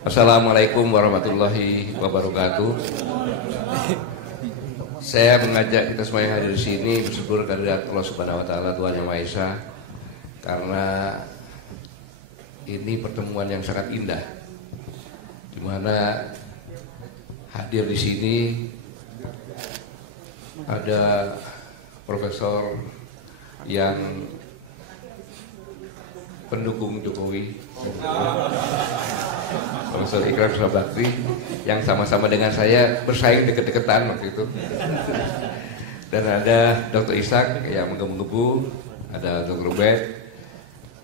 Assalamualaikum warahmatullahi wabarakatuh. Saya mengajak kita semua yang hadir di sini bersyukur kehadirat Allah Subhanahu wa taala, Tuhan Yang Maha Esa, karena ini pertemuan yang sangat indah, di mana hadir di sini ada profesor yang pendukung Jokowi, Profesor Ikrar Bakti, yang sama-sama dengan saya bersaing deket-deketan waktu itu. Dan ada Dr. Ishak yang menggebu-gebu, ada Dr. Ubed,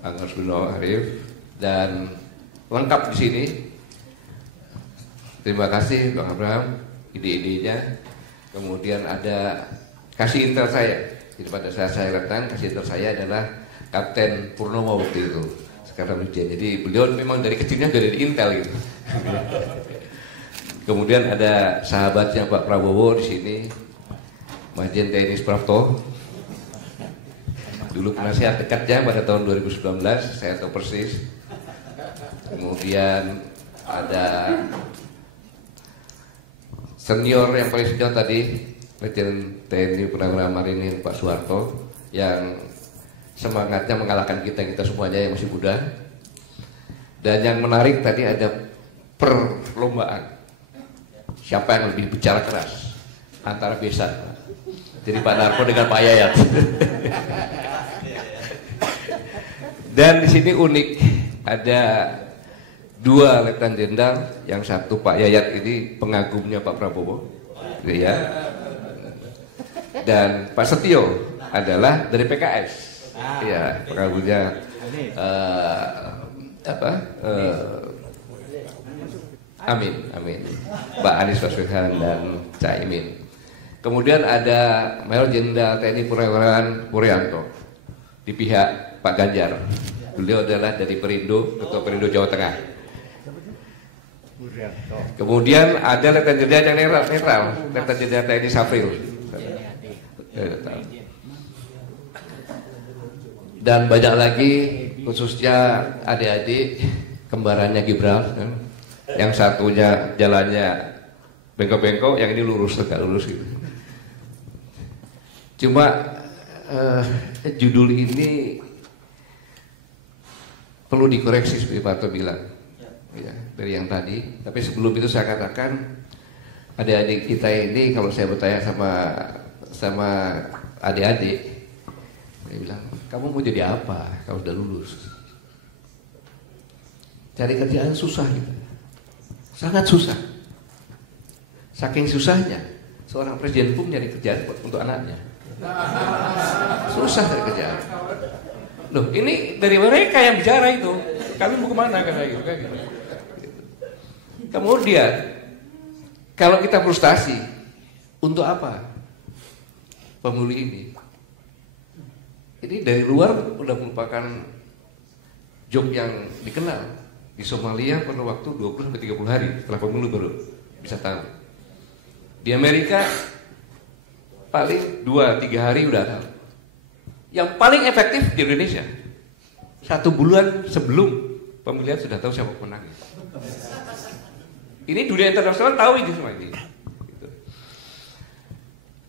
Anggar Suno Arif, dan lengkap di sini. Terima kasih Bang Abraham, ide-idenya. Kemudian ada kasih intel saya. Jadi pada saat saya datang, kasih intel saya adalah Kapten Purnomo waktu itu, sekarang Brigjen. Jadi beliau memang dari kecilnya dari Intel gitu. Kemudian ada sahabatnya Pak Prabowo di sini, Majen TNI Sprafto. Dulu penasihat dekatnya pada tahun 2019, saya tahu persis. Kemudian ada senior yang paling senior tadi, Majen TNI Purnawirawan Marinir Pak Soeharto, yang semangatnya mengalahkan kita semuanya yang masih muda. Dan yang menarik tadi ada perlombaan siapa yang lebih bicara keras antara besan. Jadi Pak Narko dengan Pak Yayat. Dan di sini unik, ada dua Letnan Jenderal, yang satu Pak Yayat ini pengagumnya Pak Prabowo, ya. Dan Pak Setio adalah dari PKS. Ya, pengagumnya Amin, Pak Anies Baswedan dan Caimin. Kemudian ada Mayor Jenderal TNI Purnawirawan Puryanto di pihak Pak Ganjar. Beliau adalah dari Perindo, Ketua Perindo Jawa Tengah. Kemudian ada Letnan Jenderal yang netral, Letnan Jenderal TNI Safril. Dan banyak lagi, khususnya adik-adik kembarannya Gibran, kan? Yang satunya jalannya bengkok-bengkok, yang ini lurus, tegak lurus gitu. Cuma judul ini perlu dikoreksi seperti Pak Arto bilang, ya, dari yang tadi. Tapi sebelum itu saya katakan, adik-adik kita ini kalau saya bertanya sama adik-adik, dia bilang, kamu mau jadi apa kalau udah lulus? Cari kerjaan susah gitu. Sangat susah. Saking susahnya, seorang presiden pun nyari kerjaan untuk anaknya. Susah cari kerjaan. Loh, ini dari mereka yang bicara itu. Kami mau kemana kayak gitu. Kemudian, kalau kita frustasi, untuk apa pemilu ini? Ini dari luar udah merupakan job yang dikenal. Di Somalia perlu waktu 20-30 hari setelah pemilu baru bisa tahu. Di Amerika paling 2-3 hari udah tahu. Yang paling efektif di Indonesia 1 bulan sebelum pemilihan sudah tahu siapa pemenangnya. Ini dunia internasional tahu ini semua ini. Gitu.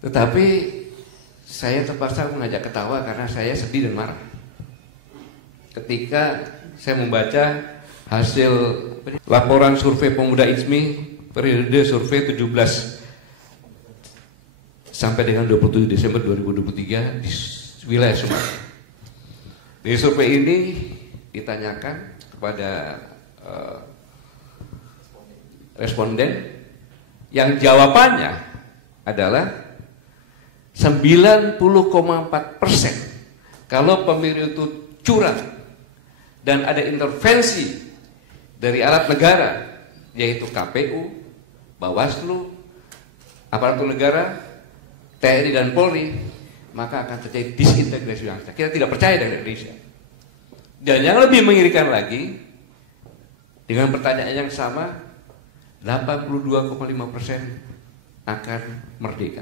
Tetapi saya terpaksa mengajak ketawa karena saya sedih dan marah ketika saya membaca hasil laporan survei Pemuda ISMI periode survei 17 sampai dengan 27 Desember 2023 di wilayah Sumatera. Di survei ini ditanyakan kepada responden yang jawabannya adalah 90,4% kalau pemilu itu curang dan ada intervensi dari alat negara, yaitu KPU, Bawaslu, aparatur negara, TNI dan Polri, maka akan terjadi disintegrasi bangsa. Kita tidak percaya dengan Indonesia. Dan yang lebih mengerikan lagi, dengan pertanyaan yang sama, 82,5% akan merdeka.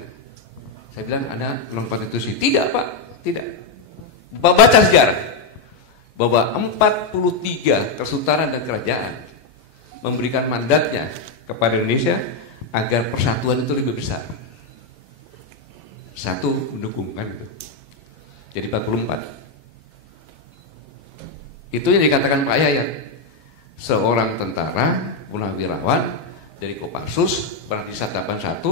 Saya bilang, Anda non konstitusi. Tidak Pak, tidak. Baca sejarah bahwa 43 kesultanan dan kerajaan memberikan mandatnya kepada Indonesia agar persatuan itu lebih besar. Satu mendukung kan itu. Jadi 44. Itu yang dikatakan Pak Yayat. Seorang tentara purnawirawan dari Kopassus pernah di Sat 81,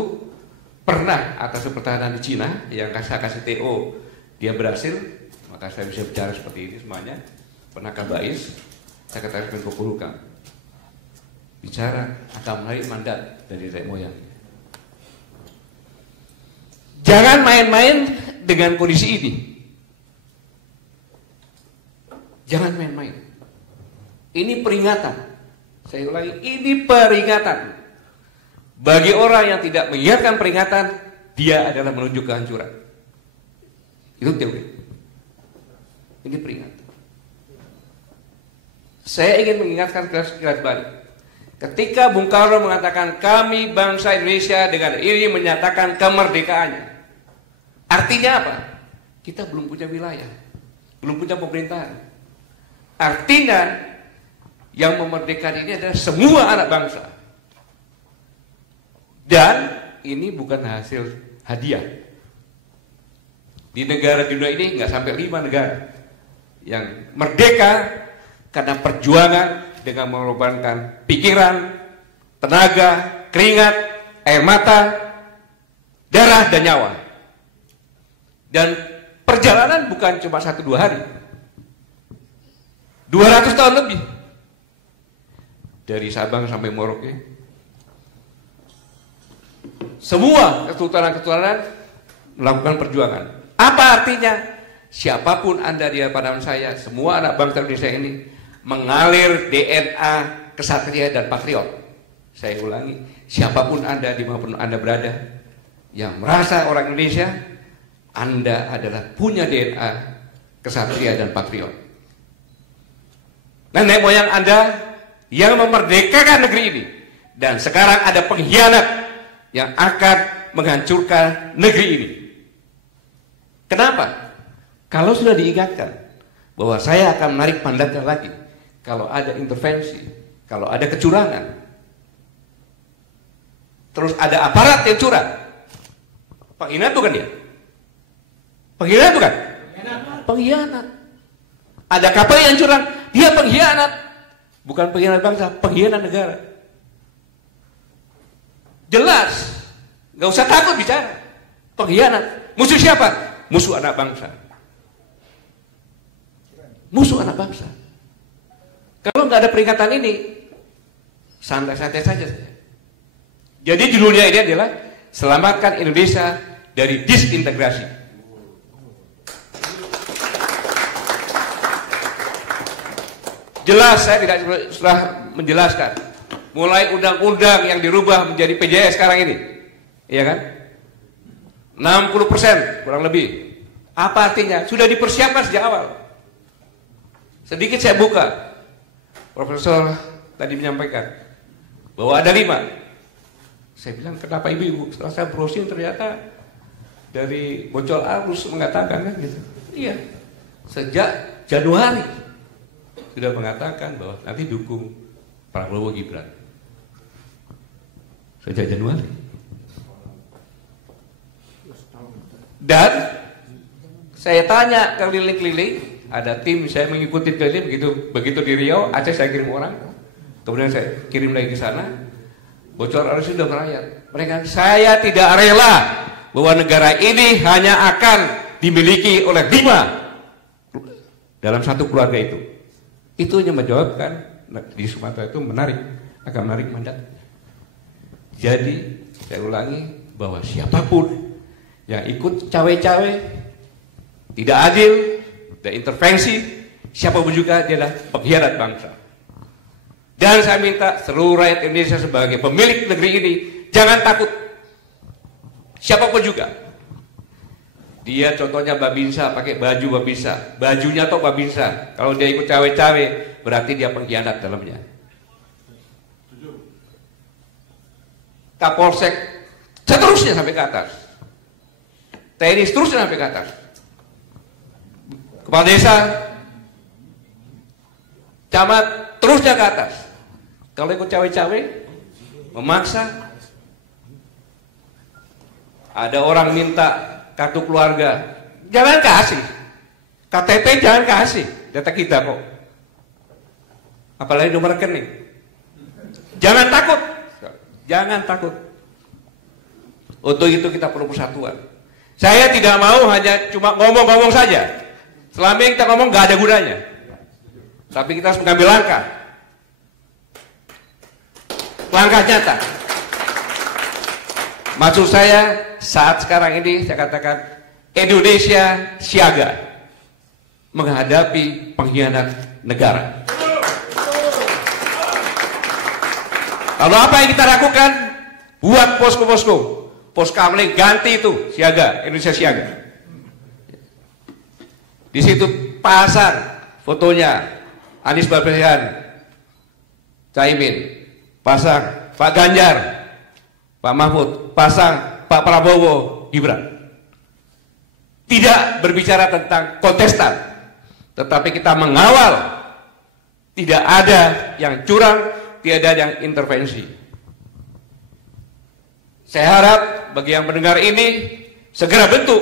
pernah atas pertahanan di Cina yang saya kasih TO, dia berhasil, maka saya bisa bicara seperti ini semuanya. Pernah Kabais, Sekretaris Menko Polhukam, bicara akan menarik mandat dari nenek moyang. Jangan main-main dengan kondisi ini. Jangan main-main. Ini peringatan. Saya ulangi, ini peringatan. Bagi orang yang tidak mengingatkan peringatan, dia adalah menuju kehancuran. Itu teori. Ini peringatan. Saya ingin mengingatkan keras balik. Ketika Bung Karno mengatakan kami bangsa Indonesia dengan ini menyatakan kemerdekaannya. Artinya apa? Kita belum punya wilayah, belum punya pemerintahan. Artinya yang memerdekakan ini adalah semua anak bangsa. Dan ini bukan hasil hadiah. Di negara dunia ini nggak sampai 5 negara yang merdeka karena perjuangan dengan mengorbankan pikiran, tenaga, keringat, air mata, darah dan nyawa. Dan perjalanan bukan cuma 1-2 hari, 200 tahun lebih. Dari Sabang sampai Merauke, semua keturunan-keturunan melakukan perjuangan. Apa artinya? Siapapun Anda di hadapan saya, semua anak bangsa Indonesia ini mengalir DNA kesatria dan patriot. Saya ulangi, siapapun Anda dimanapun Anda berada yang merasa orang Indonesia, Anda adalah punya DNA kesatria dan patriot. Nenek moyang Anda yang memerdekakan negeri ini, dan sekarang ada pengkhianat yang akan menghancurkan negeri ini. Kenapa? Kalau sudah diingatkan bahwa saya akan menarik mandatnya lagi kalau ada intervensi, kalau ada kecurangan, terus ada aparat yang curang, pengkhianat bukan dia? Pengkhianat bukan? Pengkhianat. Ada kapal yang curang, dia pengkhianat. Bukan pengkhianat bangsa, pengkhianat negara. Jelas, nggak usah takut bicara. Pengkhianat. Musuh siapa? Musuh anak bangsa. Musuh anak bangsa. Kalau nggak ada peringatan ini, santai-santai saja. Jadi judulnya ini adalah selamatkan Indonesia dari disintegrasi. Jelas, saya tidak sudah menjelaskan. Mulai undang-undang yang dirubah menjadi PJS sekarang ini, iya kan? 60% kurang lebih. Apa artinya? Sudah dipersiapkan sejak awal. Sedikit saya buka. Profesor tadi menyampaikan bahwa ada 5. Saya bilang, kenapa ibu-ibu? Setelah saya browsing ternyata dari Bocol Arus mengatakan kan gitu. Iya. Sejak Januari sudah mengatakan bahwa nanti dukung Prabowo Gibran. Sejak Januari. Dan saya tanya keliling-keliling, ada tim saya mengikuti keliling begitu di Riau, Aceh saya kirim orang, kemudian saya kirim lagi ke sana. Bocor Arus sudah merayat. Mereka, saya tidak rela bahwa negara ini hanya akan dimiliki oleh 5 dalam satu keluarga itu. Itu hanya menjawabkan di Sumatera itu akan menarik mandat. Jadi saya ulangi bahwa siapapun yang ikut cawe-cawe, tidak adil, dan intervensi, siapapun juga dia adalah pengkhianat bangsa. Dan saya minta seluruh rakyat Indonesia sebagai pemilik negeri ini jangan takut. Siapapun juga. Dia contohnya Babinsa pakai baju Babinsa, bajunya toh Babinsa. Kalau dia ikut cawe-cawe berarti dia pengkhianat dalamnya. Kapolsek seterusnya sampai ke atas, TNI seterusnya sampai ke atas, kepala desa, camat terusnya ke atas. Kalau ikut cawe-cawe, memaksa, ada orang minta kartu keluarga, jangan kasih. KTP jangan kasih, data kita kok. Apalagi nomor rekening. Jangan takut. Jangan takut. Untuk itu kita perlu persatuan. Saya tidak mau hanya cuma ngomong-ngomong saja. Selama ini kita ngomong gak ada gunanya. Tapi kita harus mengambil langkah. Langkah nyata. Maksud saya saat sekarang ini saya katakan Indonesia siaga menghadapi pengkhianat negara. Lalu apa yang kita lakukan? Buat posko-posko. Poskamling ganti itu siaga, Indonesia siaga. Di situ pasang fotonya Anies Baswedan, Caimin, pasang Pak Ganjar, Pak Mahfud, pasang Pak Prabowo, Gibran. Tidak berbicara tentang kontestan, tetapi kita mengawal tidak ada yang curang, tidak ada yang intervensi. Saya harap bagi yang mendengar ini segera bentuk,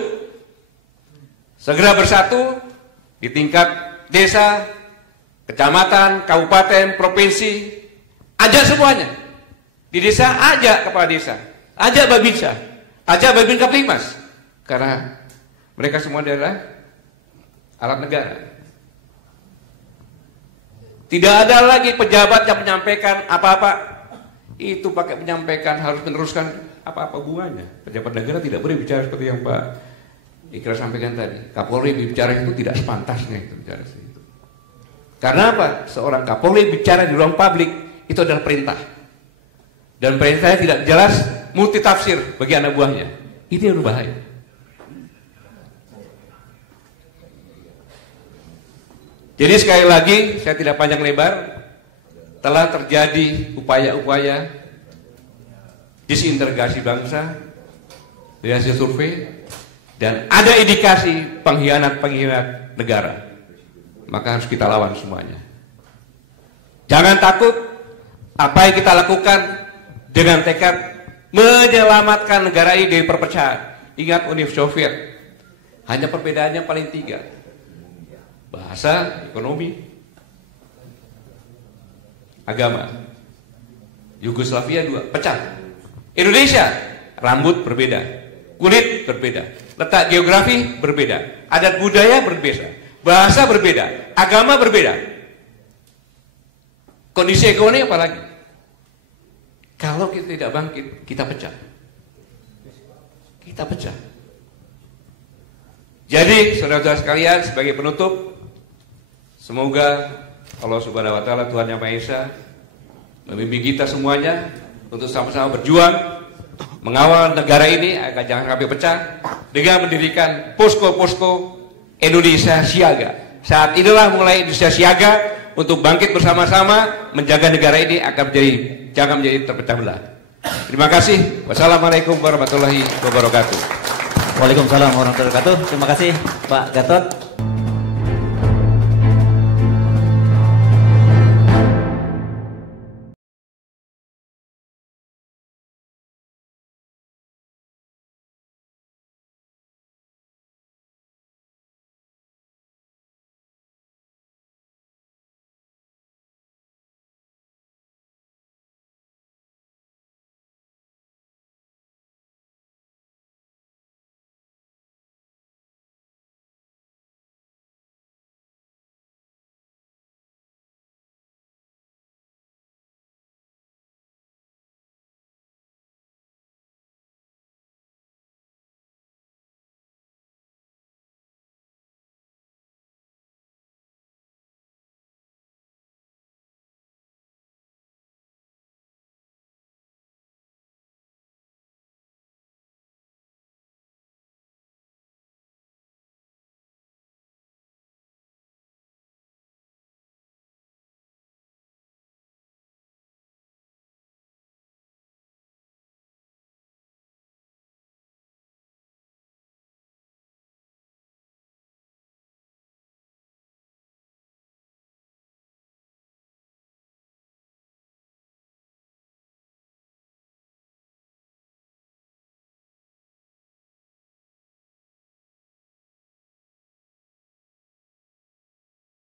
segera bersatu di tingkat desa, kecamatan, kabupaten, provinsi, ajak semuanya. Di desa ajak kepala desa, ajak Babinsa, ajak Babin Kaptimas, karena mereka semua adalah alat negara. Tidak ada lagi pejabat yang menyampaikan apa-apa, itu pakai menyampaikan harus meneruskan apa-apa hubungannya. Pejabat negara tidak boleh bicara seperti yang Pak Ikrar sampaikan tadi. Kapolri bicara itu tidak sepantasnya itu bicara itu. Karena apa? Seorang Kapolri bicara di ruang publik itu adalah perintah. Dan perintahnya tidak jelas, multitafsir bagi anak buahnya. Ini yang berbahaya. Jadi sekali lagi saya tidak panjang lebar, telah terjadi upaya-upaya disintegrasi bangsa dari hasil survei dan ada indikasi pengkhianat negara, maka harus kita lawan semuanya. Jangan takut. Apa yang kita lakukan dengan tekad menyelamatkan negara ini dari perpecahan. Ingat Uni Soviet, hanya perbedaannya paling 3: bahasa, ekonomi, agama. Yugoslavia 2, pecah. Indonesia, rambut berbeda, kulit berbeda, letak geografi berbeda, adat budaya berbeda, bahasa berbeda, agama berbeda, kondisi ekonomi apalagi. Kalau kita tidak bangkit, kita pecah. Kita pecah. Jadi, saudara-saudara sekalian, sebagai penutup, semoga Allah Subhanahu wa Ta'ala, Tuhan Yang Maha Esa, membimbing kita semuanya untuk sama-sama berjuang mengawal negara ini agar jangan sampai pecah dengan mendirikan posko-posko Indonesia siaga. Saat inilah mulai Indonesia siaga untuk bangkit bersama-sama menjaga negara ini agar jangan menjadi terpecah belah. Terima kasih. Wassalamualaikum warahmatullahi wabarakatuh. Waalaikumsalam warahmatullahi wabarakatuh. Terima kasih Pak Gatot.